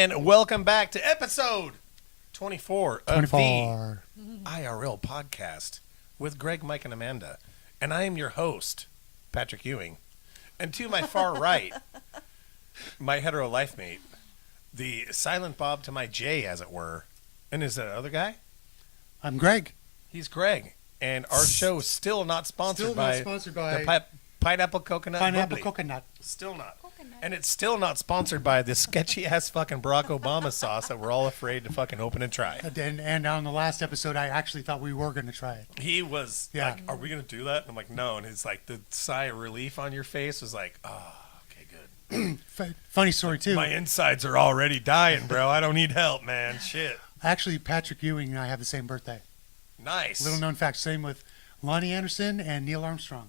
And welcome back to episode 24 of the IRL podcast with Greg, Mike, and Amanda. And I am your host, Patrick Ewing. And to my far right, my hetero life mate, the silent Bob to my J, as it were. And is that other guy? I'm Greg. He's Greg. And our show is still not sponsored by the Pineapple Coconut. Pineapple Coconut. Still not. And it's still not sponsored by this sketchy-ass fucking Barack Obama sauce that we're all afraid to fucking open and try. And on the last episode, I actually thought we were going to try it. He was like, are we going to do that? And I'm like, no. And it's like the sigh of relief on your face was like, oh, okay, good. Funny story, too. My insides are already dying, bro. I don't need help, man. Shit. Actually, Patrick Ewing and I have the same birthday. Nice. Little known fact. Same with Lonnie Anderson and Neil Armstrong.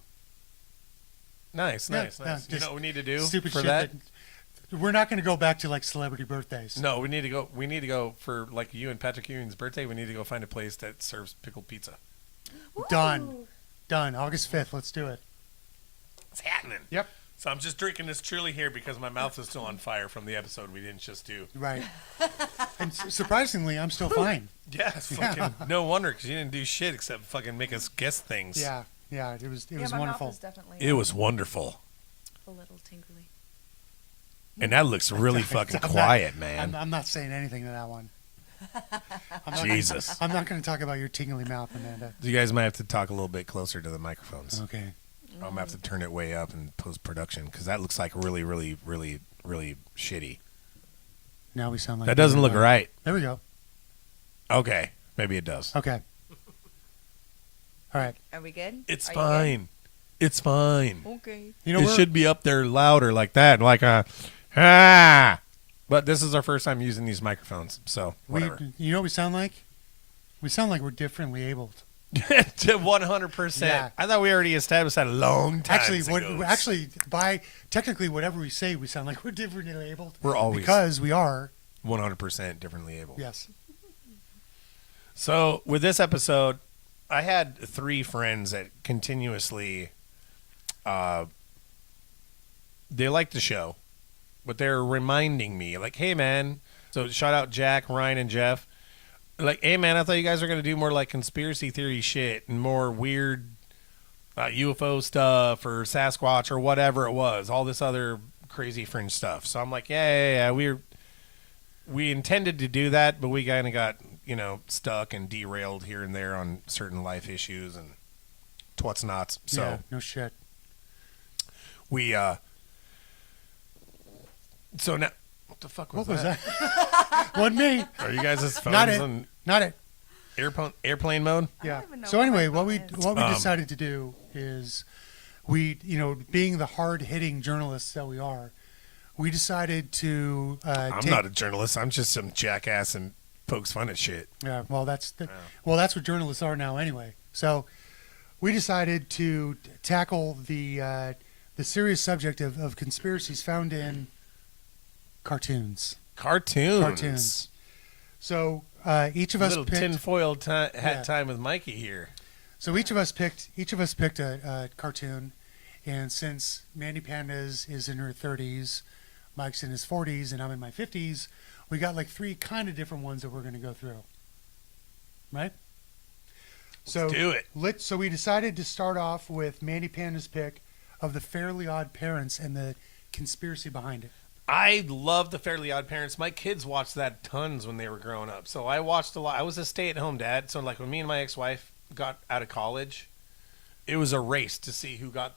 Nice. You know what we need to do stupid for shit that? We're not going to go back to like celebrity birthdays. No, we need to go for like you and Patrick Ewing's birthday. We need to go find a place that serves pickled pizza. Woo! Done. August 5th. Let's do it. It's happening. Yep. So I'm just drinking this truly here because my mouth is still on fire from the episode we didn't just do. Right. And surprisingly, I'm still fine. Yeah, it's fucking no wonder because you didn't do shit except fucking make us guess things. Yeah. It was my wonderful. Mouth is definitely It was wonderful. a little tingly. And that looks really fucking quiet, man. I'm not saying anything to that one. Jesus. I'm not going to talk about your tingly mouth, Amanda. You guys might have to talk a little bit closer to the microphones. Okay. I'm going to have to turn it way up in post-production because that looks like really, really, really, really shitty. Now we sound like... That doesn't look right. There we go. Okay. Maybe it does. Okay. All right. Are we good? It's Are fine. It's fine. Okay. You know, it should be up there louder like that. Like But this is our first time using these microphones, so whatever. You know what we sound like? We sound like we're differently abled. 100%. Yeah. I thought we already established that a long time ago. By technically whatever we say, we sound like we're differently abled. We're always because we are 100% differently able. Yes. So with this episode, I had 3 friends that continuously, they like the show, but they're reminding me, like, hey, man. So shout out Jack, Ryan, and Jeff. Like, hey, man, I thought you guys were going to do more like conspiracy theory shit and more weird UFO stuff or Sasquatch or whatever it was, all this other crazy fringe stuff. So I'm like, yeah. We intended to do that, but we kind of got, stuck and derailed here and there on certain life issues and what's not. So yeah, no shit. We so now what the fuck was that? that? Wasn't me. Are you guys' phones Not it. on airplane mode? Yeah. even know So what anyway, my what we phone is. decided to do is we, being the hard-hitting journalists that we are, we decided to I'm not a journalist. I'm just some jackass and pokes fun at shit. Yeah, well, that's what journalists are now, anyway. So, we decided to tackle the serious subject of conspiracies found in cartoons. Cartoons. So, each of us little picked tinfoil hat time with Mikey here. So each of us picked a cartoon, and since Mandy Panda is in her 30s, Mike's in his 40s, and I'm in my 50s. We got like 3 kind of different ones that we're going to go through. Right? Let's do it. So we decided to start off with Mandy Panda's pick of the Fairly Odd Parents and the conspiracy behind it. I love the Fairly Odd Parents. My kids watched that tons when they were growing up. So I watched a lot. I was a stay-at-home dad. So like when me and my ex-wife got out of college, it was a race to see who got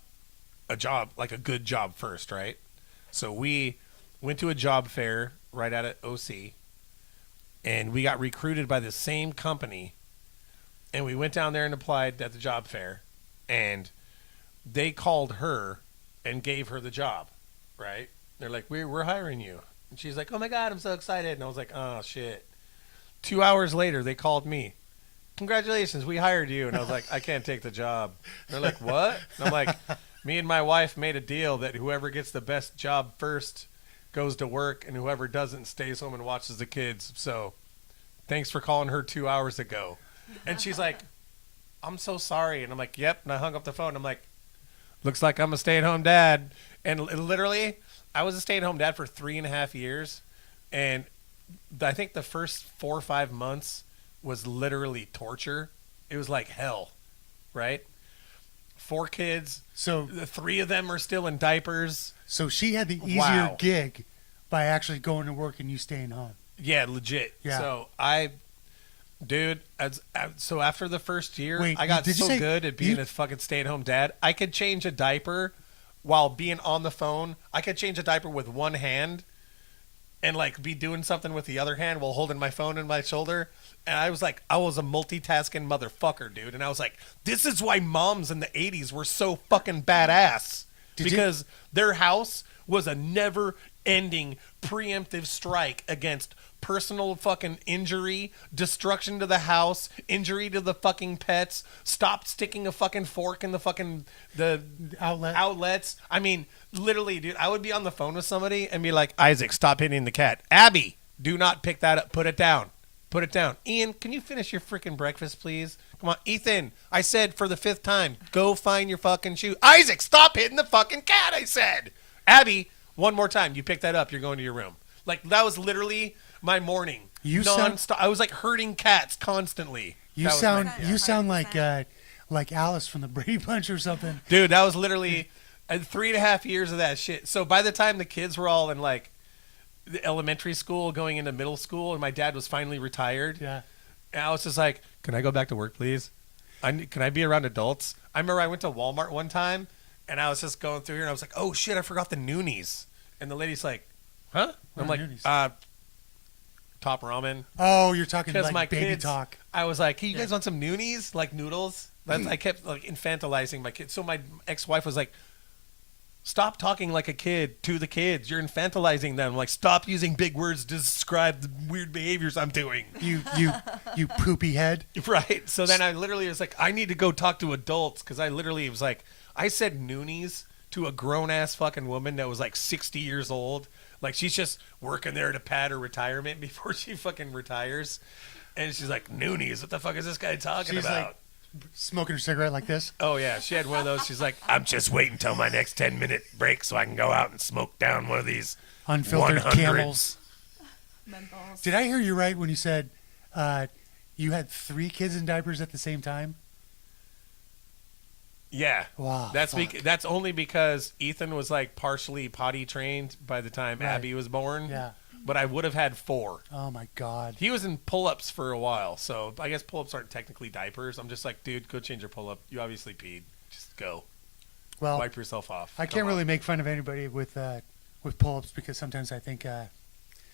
a job, like a good job first, right? So we went to a job fair right out at OC, and we got recruited by the same company, and we went down there and applied at the job fair, and they called her and gave her the job, right? They're like, we're hiring you. And she's like, oh my God, I'm so excited. And I was like, oh shit. 2 hours later, they called me. Congratulations, we hired you. And I was like, I can't take the job. And they're like, what? And I'm like, me and my wife made a deal that whoever gets the best job first goes to work, and whoever doesn't stays home and watches the kids. So thanks for calling her 2 hours ago. And she's like, I'm so sorry. And I'm like, yep. And I hung up the phone. I'm like, looks like I'm a stay-at-home dad. And literally, I was a stay-at-home dad for 3.5 years. And I think the first 4 or 5 months was literally torture. It was like hell, right? 4 kids. So The 3 of them are still in diapers. so she had the easier Wow. gig by actually going to work and you staying home. Yeah, legit. Yeah. So dude, so after the first year, Wait, I got did you so say good at being you- a fucking stay-at-home dad. I could change a diaper while being on the phone. I could change a diaper with one hand and like be doing something with the other hand while holding my phone in my shoulder. And I was a multitasking motherfucker, dude. And I was like, this is why moms in the 80s were so fucking badass. Did you- Because their house was a never ending preemptive strike against personal fucking injury, destruction to the house, injury to the fucking pets, stop sticking a fucking fork in the fucking the Outlet. outlets. I mean, literally, dude, I would be on the phone with somebody and be like, Isaac, stop hitting the cat. Abby, do not pick that up. Put it down. Put it down. Ian, can you finish your freaking breakfast, please? Come on. Ethan, I said for the 5th time, go find your fucking shoe. Isaac, stop hitting the fucking cat, I said. Abby, one more time. You pick that up, you're going to your room. Like, that was literally my morning. You Non-stop. I was like herding cats constantly. You That was sound my- you sound 100%. like Alice from the Brady Bunch or something. Dude, that was literally 3.5 years of that shit. So by the time the kids were all in like the elementary school, going into middle school, and my dad was finally retired, Yeah. and I was just like, "Can I go back to work, please? Can I be around adults?" I remember I went to Walmart one time, and I was just going through here, and I was like, "Oh shit, I forgot the Noonies," and the lady's like, "Huh?" I'm What like, are Noonies? Top ramen. Oh, you're talking Because like my baby kids, talk. I was like, "Hey, you guys want some Noonies, like noodles?" I kept like infantilizing my kids. So my ex-wife was like, "Stop talking like a kid to the kids. You're infantilizing them. Like, stop using big words to describe the weird behaviors I'm doing." You poopy head. Right. So then I literally was like, I need to go talk to adults because I literally was like, I said Noonies to a grown ass fucking woman that was like 60 years old. Like, she's just working there to pad her retirement before she fucking retires. And she's like, Noonies, what the fuck is this guy talking She's about? like smoking her cigarette like this. Oh, yeah. She had one of those. She's like, I'm just waiting until my next 10-minute break so I can go out and smoke down one of these Unfiltered 100s. camels. Menthols. Did I hear you right when you said you had 3 kids in diapers at the same time? Yeah. Wow. That's fuck. that's only because Ethan was like partially potty trained by the time Right. Abby was born. Yeah. But I would have had 4. Oh my God. He was in pull-ups for a while, so I guess pull-ups aren't technically diapers. I'm just like, dude, go change your pull-up. You obviously peed. Just go. Well, Wipe yourself off. I Come can't on. really make fun of anybody with pull-ups because sometimes I think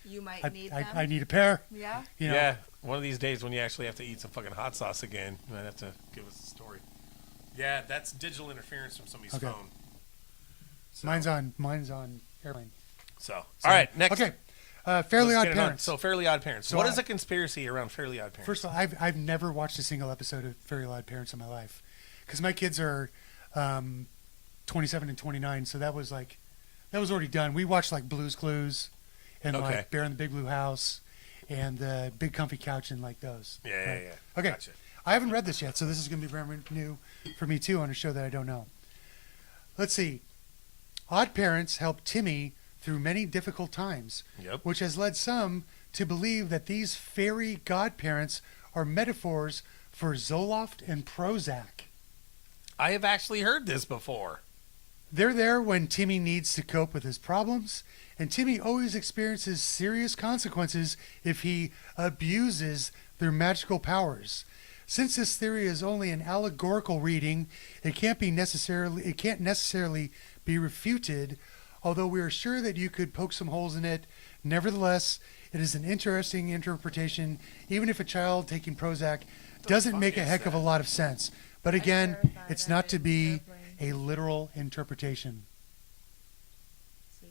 You might need them. I need a pair. Yeah. You know. Yeah, one of these days when you actually have to eat some fucking hot sauce again, you might have to give us a story. Yeah, that's digital interference from somebody's Okay. phone. So, Mine's on airplane. So, all right, next. Okay. Fairly Let's Odd get it on. Parents. So, Fairly Odd Parents. So What I- is a conspiracy around Fairly Odd Parents? First of all, I've never watched a single episode of Fairly Odd Parents in my life because my kids are 27 and 29, so that was already done. We watched like Blue's Clues and Okay. like Bear in the Big Blue House and the Big Comfy Couch and like those. yeah, right? yeah. Okay. Gotcha. I haven't read this yet, so this is going to be very new for me too on a show that I don't know. Let's see. Odd Parents helped Timmy through many difficult times, Yep. which has led some to believe that these fairy godparents are metaphors for Zoloft and Prozac. I have actually heard this before. They're there when Timmy needs to cope with his problems, and Timmy always experiences serious consequences if he abuses their magical powers. Since this theory is only an allegorical reading, it can't necessarily be refuted, although we are sure that you could poke some holes in it. Nevertheless, it is an interesting interpretation, even if a child taking Prozac doesn't fuck make a is heck of a that? lot of sense. But again, heard that it's on not to an be airplane. a literal interpretation. See?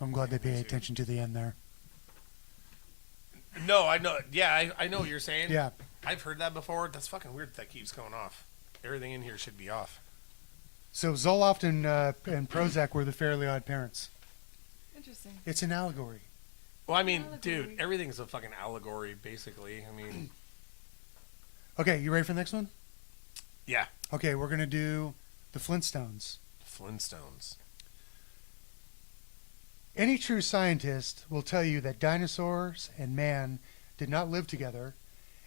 I'm glad they pay attention to the end there. No, I know. Yeah, I know what you're saying. Yeah. I've heard that before. That's fucking weird that keeps going off. Everything in here should be off. So Zoloft and Prozac were the Fairly Odd Parents. Interesting. It's an allegory. Well, I mean, dude, Allegory. everything's a fucking allegory, basically. I mean, Okay, you ready for the next one? yeah. Okay, we're gonna do the Flintstones. Flintstones. Any true scientist will tell you that dinosaurs and man did not live together,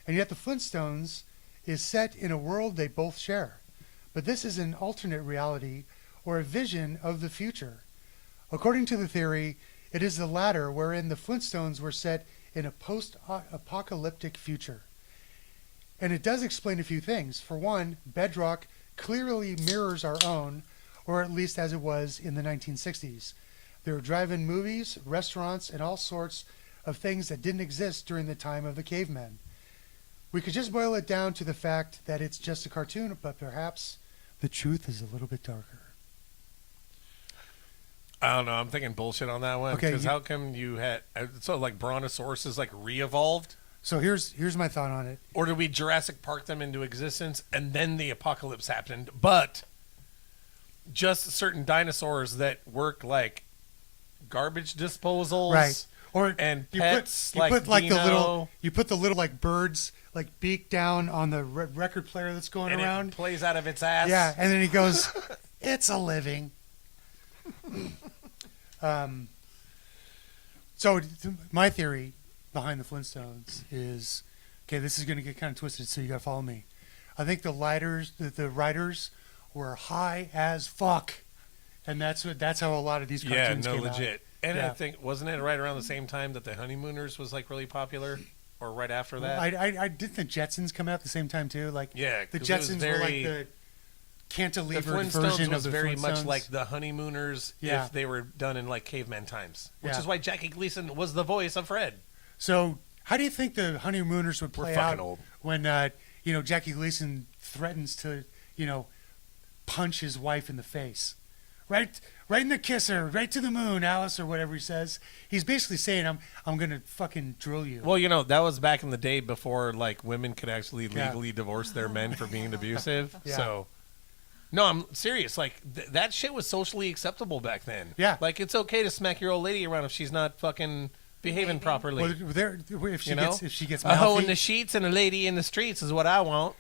and yet the Flintstones is set in a world they both share. But this is an alternate reality or a vision of the future. According to the theory, it is the latter, wherein the Flintstones were set in a post-apocalyptic future. And it does explain a few things. For one, bedrock clearly mirrors our own, or at least as it was in the 1960s. There were drive-in movies, restaurants, and all sorts of things that didn't exist during the time of the cavemen. We could just boil it down to the fact that it's just a cartoon, but perhaps the truth is a little bit darker. I don't know. I'm thinking bullshit on that one. Okay, Because how come you had so like Brontosaurus is like re-evolved, So here's my thought on it. or did we Jurassic Park them into existence and then the apocalypse happened? But just certain dinosaurs that work like garbage disposals, Right. Or And you pets put, you like put like the little Dino. you put the little like birds like beak down on the record player that's going And around. it plays out of its ass. Yeah, and then he goes, "It's a living." So my theory behind the Flintstones is, okay, this is going to get kind of twisted, so you got to follow me. I think the writers were high as fuck, and that's how a lot of these Yeah, cartoons no, came out. legit. And Yeah. I think, wasn't it right around the same time that the Honeymooners was like really popular, or right after that? I did the Jetsons come out at the same time too. Like Yeah, the 'cause it was Jetsons were like very- the the cantilevered Flintstones version was of the very much Flintstones. like the Honeymooners Yeah. if they were done in like caveman times, which Yeah. is why Jackie Gleason was the voice of Fred. So how do you think the Honeymooners would We're play fucking out old. when Jackie Gleason threatens to punch his wife in the face, right in the kisser, right to the moon, Alice, or whatever he says. He's basically saying, I'm gonna fucking drill you. Well, that was back in the day before like women could actually Yeah. legally divorce their men for being abusive. Yeah. So, no, I'm serious. Like that shit was socially acceptable back then. Yeah. like it's okay to smack your old lady around if she's not fucking behaving properly. Well, if she You know? gets A hoe mouthy, in the sheets and a lady in the streets is what I want.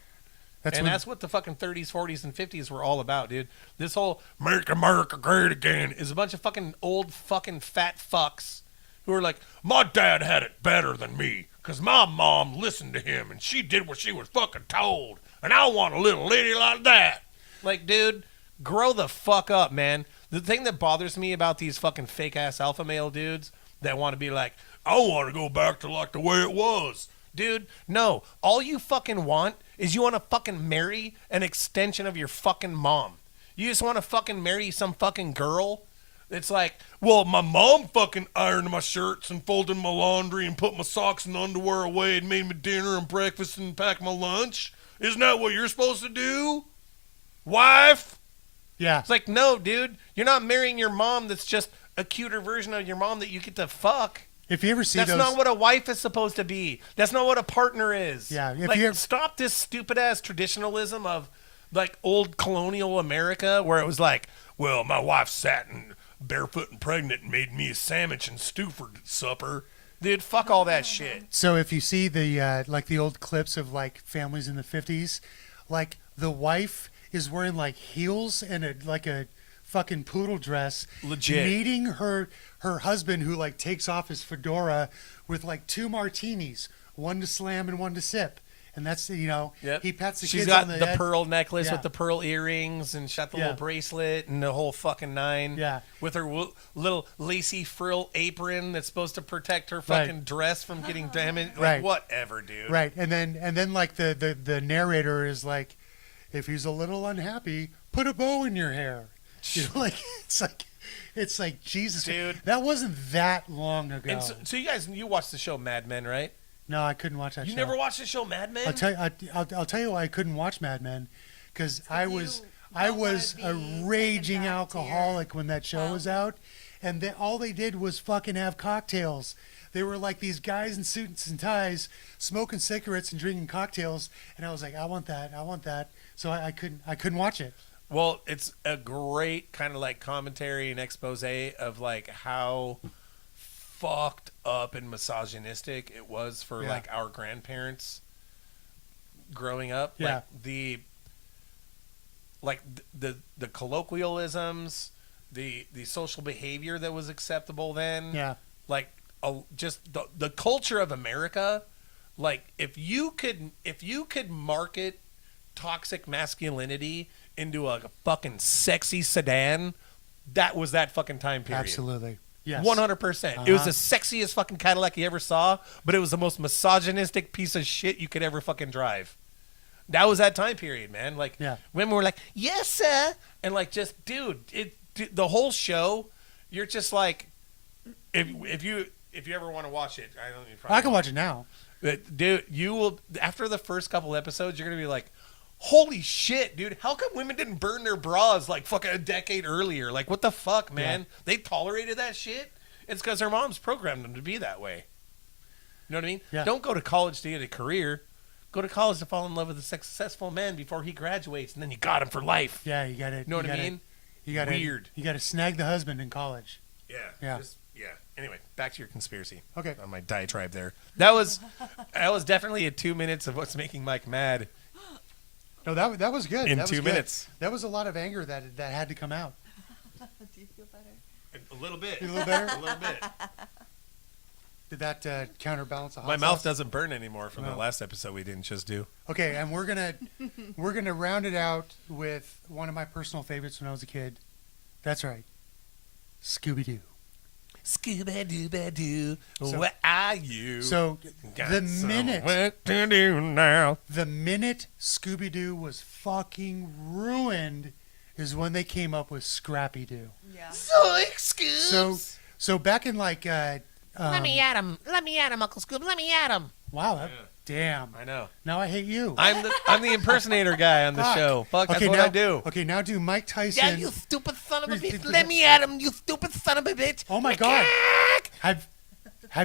that's And when, that's what the fucking 30s, 40s, and 50s were all about, dude. This whole "Make America Great Again" is a bunch of fucking old fucking fat fucks who are like, my dad had it better than me because my mom listened to him and she did what she was fucking told. And I want a little lady like that. Like, dude, grow the fuck up, man. The thing that bothers me about these fucking fake-ass alpha male dudes that want to be like, I want to go back to like the way it was. Dude, no. All you fucking want is you want to fucking marry an extension of your fucking mom. You just want to fucking marry some fucking girl. It's like, well, my mom fucking ironed my shirts and folded my laundry and put my socks and underwear away and made me dinner and breakfast and packed my lunch. Isn't that what you're supposed to do, wife? yeah. It's like, no, dude. You're not marrying your mom that's just a cuter version of your mom that you get to fuck. If you ever see That's those, not what a wife is supposed to be. That's not what a partner is. Yeah, if like, you ever- stop this stupid ass traditionalism of like old colonial America where it was like, well, my wife sat and barefoot and pregnant and made me a sandwich and stew for supper. Dude, fuck all that shit. So if you see the like the old clips of like families in the 50s, like the wife is wearing like heels and a fucking poodle dress, Legit. meeting her husband who like takes off his fedora with like 2 martinis, one to slam and one to sip. And that's Yep. he pats the She's kids got on the the head. pearl necklace Yeah. with the pearl earrings and shot the Yeah. little bracelet and the whole fucking nine. Yeah. With her little lacy frill apron that's supposed to protect her Right. fucking dress from getting damaged. Like, Right. whatever, dude. Right, and then like the narrator is like, if he's a little unhappy, put a bow in your hair. Like it's like Jesus, Dude. that wasn't that long ago. And so you watched the show Mad Men, right? No, I couldn't watch that You show. never watched the show Mad Men? I'll tell you why I couldn't watch Mad Men, because I was you don't wanna a be taken raging back to alcoholic when that show was out, and all they did was fucking have cocktails. They were like these guys in suits and ties smoking cigarettes and drinking cocktails, and I was like, I want that. So I couldn't watch it. Well, it's a great kind of like commentary and expose of like how fucked up and misogynistic it was for Yeah. like our grandparents growing up. Yeah. Like the colloquialisms, the social behavior that was acceptable then. Yeah. Like just the culture of America. Like if you could market toxic masculinity into a fucking sexy sedan, that was that fucking time period. Absolutely. Yes. 100%. It was the sexiest fucking Cadillac you ever saw, but it was the most misogynistic piece of shit you could ever fucking drive. That was that time period, man. Like, women were like, "Yes, sir," and like, just dude, the whole show. You're just like, if you ever want to watch it, I can watch it now. Dude, you will after the first couple episodes, you're gonna be like, "Holy shit, dude! How come women didn't burn their bras like fucking a decade earlier? Like, what the fuck, man? Yeah. They tolerated that shit. It's because their moms programmed them to be that way. You know what I mean? Yeah. Don't go to college to get a career. Go to college to fall in love with a successful man before he graduates, and then you got him for life. Yeah, you got to. You know what I mean? You got Weird. You got to snag the husband in college. Yeah. Yeah. Yeah. Anyway, back to your conspiracy. Okay. On my diatribe there. That was definitely 2 minutes of what's making Mike mad. No, that was good. In that was 2 good. minutes. That was a lot of anger that had to come out. Do you feel better? A little bit. A little better? A little bit. Did that counterbalance the hot My sauce? mouth doesn't burn anymore from the No. last episode we didn't just do. Okay, and we're gonna round it out with one of my personal favorites when I was a kid. That's right, Scooby Doo. Scooby-Doo, So- where are you? So Got the some minute work to do now. Scooby Doo was fucking ruined is when they came up with Scrappy Doo. Yeah. So back in like Let me at him, Uncle Scoob. Let me at him. wow, Yeah. damn. I know. Now I hate you. I'm the impersonator guy on the Fuck. show. Fuck, that's Okay, what now, I do. Okay, now do Mike Tyson. Yeah, you stupid son of a bitch. Let me at him, you stupid son of a bitch. Oh my God. Have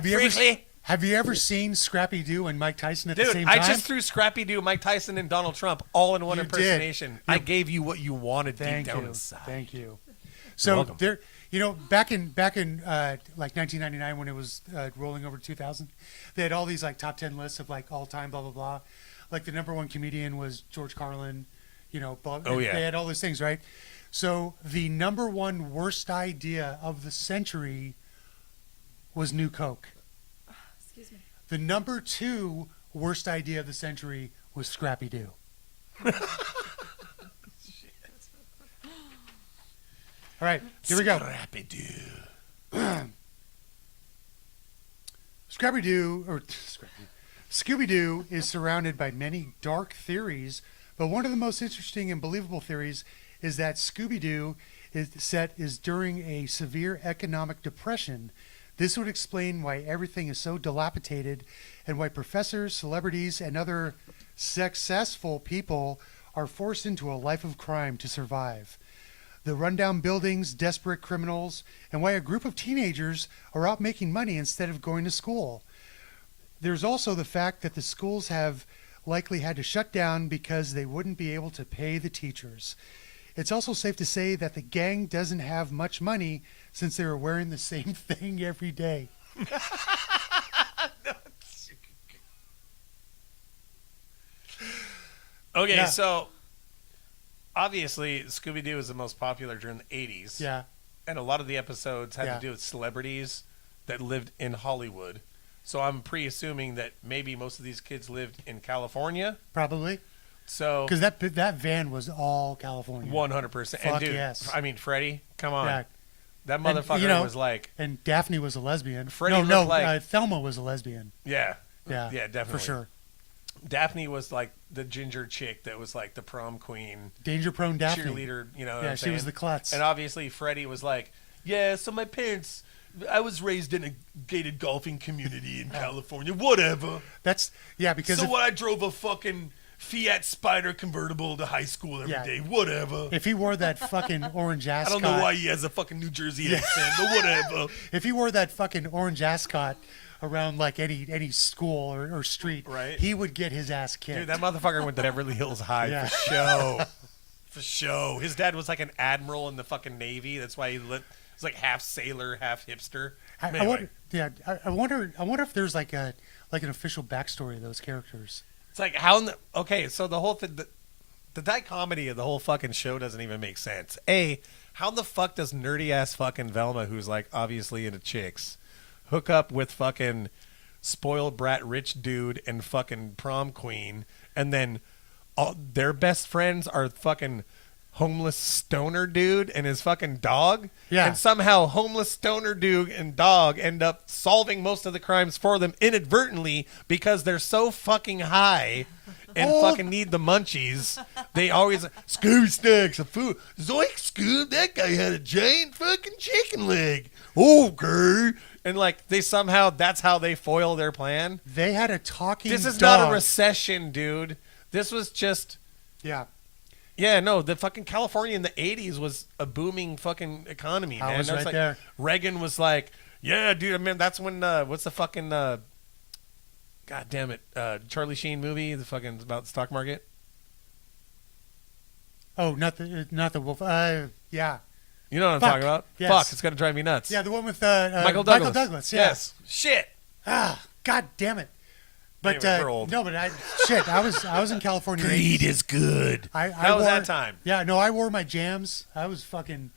you ever Frankly. have you ever seen Scrappy Doo and Mike Tyson at the Dude, same I time? just threw Scrappy Doo, Mike Tyson, and Donald Trump all in one You did. impersonation. I gave you what you wanted deep down inside. Thank you. So welcome. there, back in like 1999 when it was rolling over to 2000, they had all these like top 10 lists of like all time blah blah blah. Like the number one comedian was George Carlin. Oh, yeah. They had all those things, right? So the number one worst idea of the century was New Coke. Excuse me. The number two worst idea of the century was Scrappy Doo. All right, here we go. Scrappy Doo. Scooby-Doo is surrounded by many dark theories, but one of the most interesting and believable theories is that Scooby-Doo is during a severe economic depression. This would explain why everything is so dilapidated and why professors, celebrities, and other successful people are forced into a life of crime to survive. The rundown buildings, desperate criminals, and why a group of teenagers are out making money instead of going to school. There's also the fact that the schools have likely had to shut down because they wouldn't be able to pay the teachers. It's also safe to say that the gang doesn't have much money since they are wearing the same thing every day. Okay, Yeah. so obviously Scooby-Doo is the most popular during the 80s. Yeah. And a lot of the episodes had Yeah. to do with celebrities that lived in Hollywood. So I'm pre-assuming that maybe most of these kids lived in California. Probably. So Because that van was all California. 100%. Fuck And dude, yes. I mean, Freddie, come on. Yeah. That And, motherfucker was like, And Daphne was a lesbian. Freddie looked like- Thelma was a lesbian. yeah. Yeah. Yeah, definitely. For sure. Daphne was like the ginger chick that was like the prom queen, Danger prone Daphne. cheerleader, you know what Yeah, I'm she was saying? the klutz. And obviously Freddie was like, yeah, so my parents, I was raised in a gated golfing community in California, whatever. That's because So if, what, I drove a fucking Fiat Spider convertible to high school every day, whatever. if he wore that fucking orange I ascot. don't know why he has a fucking New Jersey accent, but whatever. If he wore that fucking orange ascot around like any school or street, Right. he would get his ass kicked. Dude, that motherfucker went to Beverly Hills High Yeah. for show. For show. His dad was like an admiral in the fucking Navy. That's why he was like half sailor, half hipster. I Anyway, wonder if there's like an official backstory of those characters. it's like how in the, okay, so the whole thing, the dichotomy of the whole fucking show doesn't even make sense. A, How the fuck does nerdy ass fucking Velma, who's like obviously into chicks, hook up with fucking spoiled brat rich dude and fucking prom queen, and then all their best friends are fucking homeless stoner dude and his fucking dog? Yeah. And somehow homeless stoner dude and dog end up solving most of the crimes for them inadvertently because they're so fucking high and fucking need the munchies. They always Scooby snacks, a food. Zoink, Scoob, that guy had a giant fucking chicken leg. Okay. And like they somehow, that's how they foil their plan. They had a talking This is dog. not a recession, dude. This was just, Yeah. yeah, no, the fucking California in the 80s was a booming fucking economy, I man. was That's right like, there. Reagan was like, yeah, dude, I mean, that's when, what's the fucking, God damn it, Charlie Sheen movie, the fucking, about the stock market? Oh, not the wolf. Yeah. You know what I'm Fuck. talking about? Yes. Fuck, it's going to drive me nuts. Yeah, the one with Michael Douglas. Michael Douglas. Yeah. Yes. Shit. Ah, God damn it. But Anyway, we're old. no, but I was in California. Greed is good. I That was wore, that time. Yeah, no, I wore my jams. I was fucking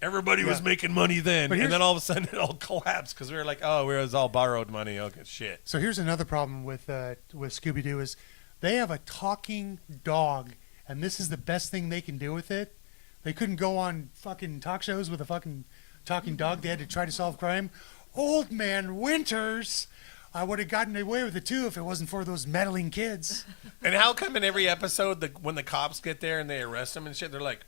Everybody was Yeah. making money then, But and here's- then all of a sudden it all collapsed because we were like, oh, it was all borrowed money. Okay, shit. So here's another problem with Scooby Doo is they have a talking dog, and this is the best thing they can do with it. They couldn't go on fucking talk shows with a fucking talking dog. They had to try to solve crime. Old Man Winters. I would have gotten away with it too if it wasn't for those meddling kids. And how come in every episode, when the cops get there and they arrest him and shit, they're like,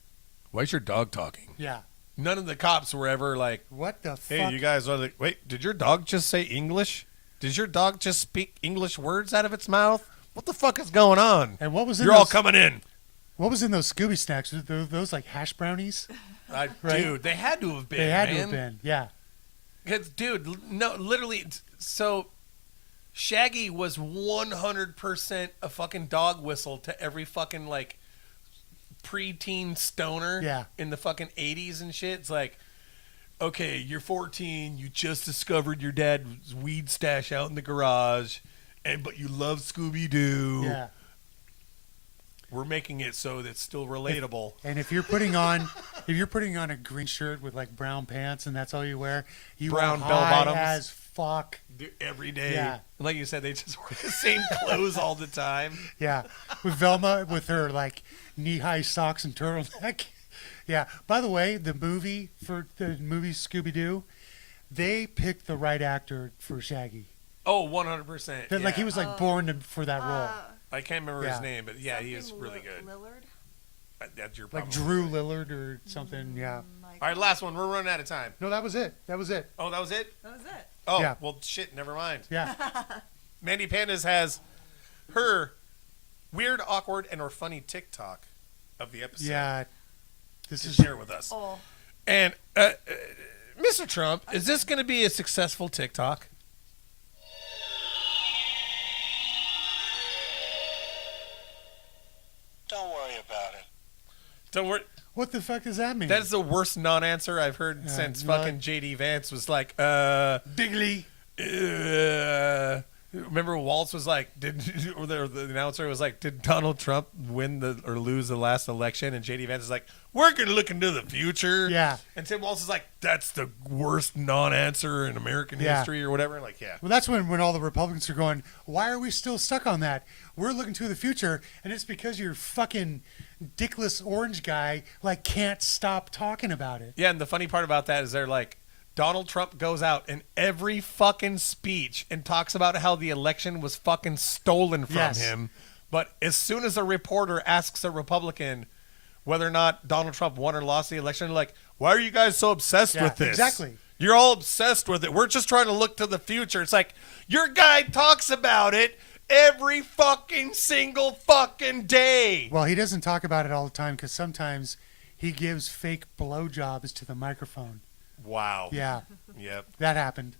why's your dog talking? Yeah. None of the cops were ever like, What the hey, fuck? you guys are like, wait, did your dog just say English? Did your dog just speak English words out of its mouth? What the fuck is going on? And what was in You're all those, coming in. What was in those Scooby snacks? Were those like hash brownies? Right. Dude, they had to have been. They had man. to have been. Yeah. 'Cause, dude, no, literally. So, Shaggy was 100% a fucking dog whistle to every fucking like preteen stoner. Yeah. In the fucking 80s and shit. It's like, okay, you're 14. You just discovered your dad's weed stash out in the garage, but you love Scooby Doo. Yeah. We're making it so that it's still relatable. And if you're putting on a green shirt with like brown pants and that's all you wear, you Brown are bell high bottoms. as fuck. Dude, every day. Yeah. Like you said, they just wear the same clothes all the time. Yeah, with Velma with her like knee-high socks and turtleneck. Yeah. By the way, the movie Scooby Doo, they picked the right actor for Shaggy. Oh, 100%. Like he was like born for that role. I can't remember his Yeah. name, but yeah, he is really good. Lillard? That's your Like problem. Drew Lillard or something. Yeah. All right, last one. We're running out of time. No, that was it. That was it. Oh, that was it? That was it. Oh, Yeah. well, shit, never mind. Yeah. Mandy Pandas has her weird, awkward, and or funny TikTok of the episode Yeah. This to is share with us. Oh, And, Mr. Trump, is this going to be a successful TikTok? Don't worry about it. Don't worry. what the fuck does that mean? That's the worst non-answer I've heard since no. fucking J.D. Vance was like, Diggly. remember Waltz was like, or the announcer was like, did Donald Trump win or lose the last election? And J.D. Vance is like, we're going to look into the future. Yeah. And Tim Waltz is like, that's the worst non-answer in American Yeah. history or whatever. Like, yeah. Well, that's when all the Republicans are going, why are we still stuck on that? We're looking to the future, and it's because your fucking dickless orange guy like can't stop talking about it. Yeah, and the funny part about that is they're like, Donald Trump goes out in every fucking speech and talks about how the election was fucking stolen from Yes. him. But as soon as a reporter asks a Republican whether or not Donald Trump won or lost the election, they're like, why are you guys so obsessed Yeah, with this? exactly. You're all obsessed with it. We're just trying to look to the future. It's like, your guy talks about it every fucking single fucking day. Well, he doesn't talk about it all the time because sometimes he gives fake blowjobs to the microphone. Wow. Yeah, Yep. that happened.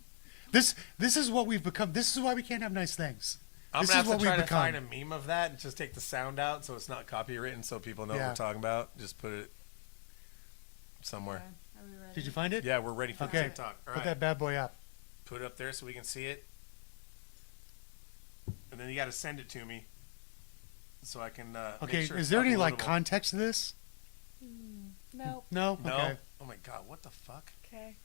This is what we've become. This is why we can't have nice things. I'm This gonna is have what to try we've to become. find a meme of that and just take the sound out so it's not copywritten so people know what Yeah. we're talking about. Just put it somewhere. okay. Are we ready? Did you find it? Yeah, we're ready for Okay. TikTok. All Put right. that bad boy up. Put it up there so we can see it. And then you got to send it to me so I can Okay, make sure is it's there any like uploadable. context to this? Nope. No. No. Okay. Oh my god, what the fuck? Okay.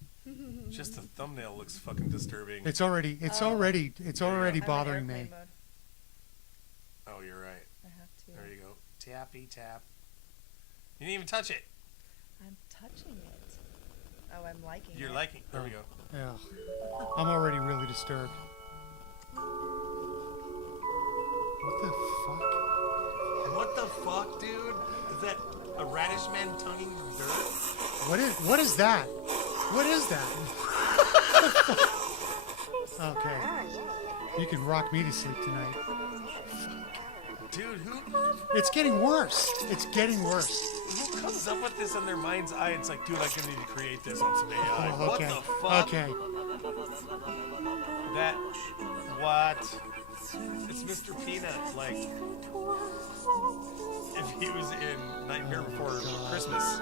Just the thumbnail looks fucking disturbing. It's already bothering me. Airplane mode. Oh, you're right. I have to. There you go. Tappy tap. You didn't even touch it. I'm touching it. Oh, I'm liking it. You're liking. There we go. Yeah. I'm already really disturbed. What the fuck? What the fuck, dude? Is that a radish man tonguing dirt? What is that? What is that? Okay. You can rock me to sleep tonight. Dude, who It's getting worse. It's getting worse. comes up with this in their mind's eye? It's like, dude, I can need to create this on some AI. Oh, What okay. the fuck? Okay. That, what? It's Mr. Peanut. Like, if he was in Nightmare Before Christmas.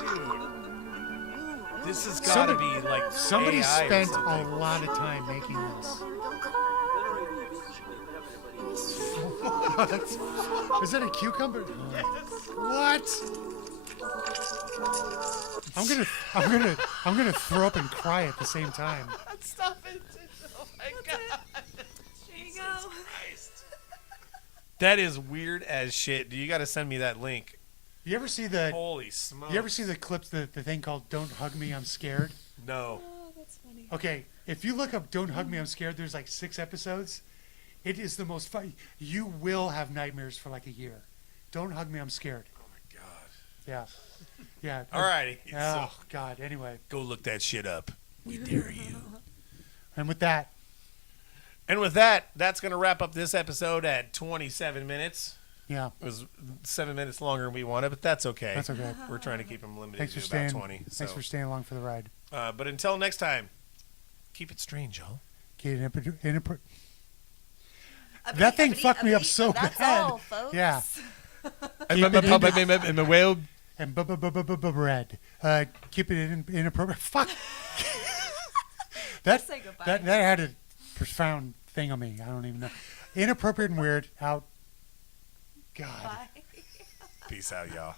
Dude, this has got to be like Somebody AI or spent something. a lot of time making this. What? Is that a cucumber? What? I'm gonna throw up and cry at the same time. Stop it. Oh my god. There you go. Christ. That is weird as shit. You got to send me that link. You ever see the Holy smokes. You ever see the clips, the thing called "Don't Hug Me, I'm Scared"? No. Oh, that's funny. Okay, if you look up "Don't Hug Me, I'm Scared," there's like 6 episodes. It is the most fun. You will have nightmares for like a year. Don't hug me, I'm scared. Oh my god. Yeah, yeah. Alrighty. Oh So God. Anyway, go look that shit up. We dare you. and with that, And with that, that's going to wrap up this episode at 27 minutes. yeah, It was 7 minutes longer than we wanted, but that's okay. that's okay. We're trying to keep them limited Thanks for to staying. about 20. So. Thanks for staying along for the ride. But until next time, keep it strange, y'all. That thing fucked me up so That's bad. all, folks. Yeah. And Red. Keep it inappropriate. Fuck. that Say goodbye. that had a profound thing on me. I don't even know. Inappropriate and weird. Out. God. Bye. Peace out, y'all.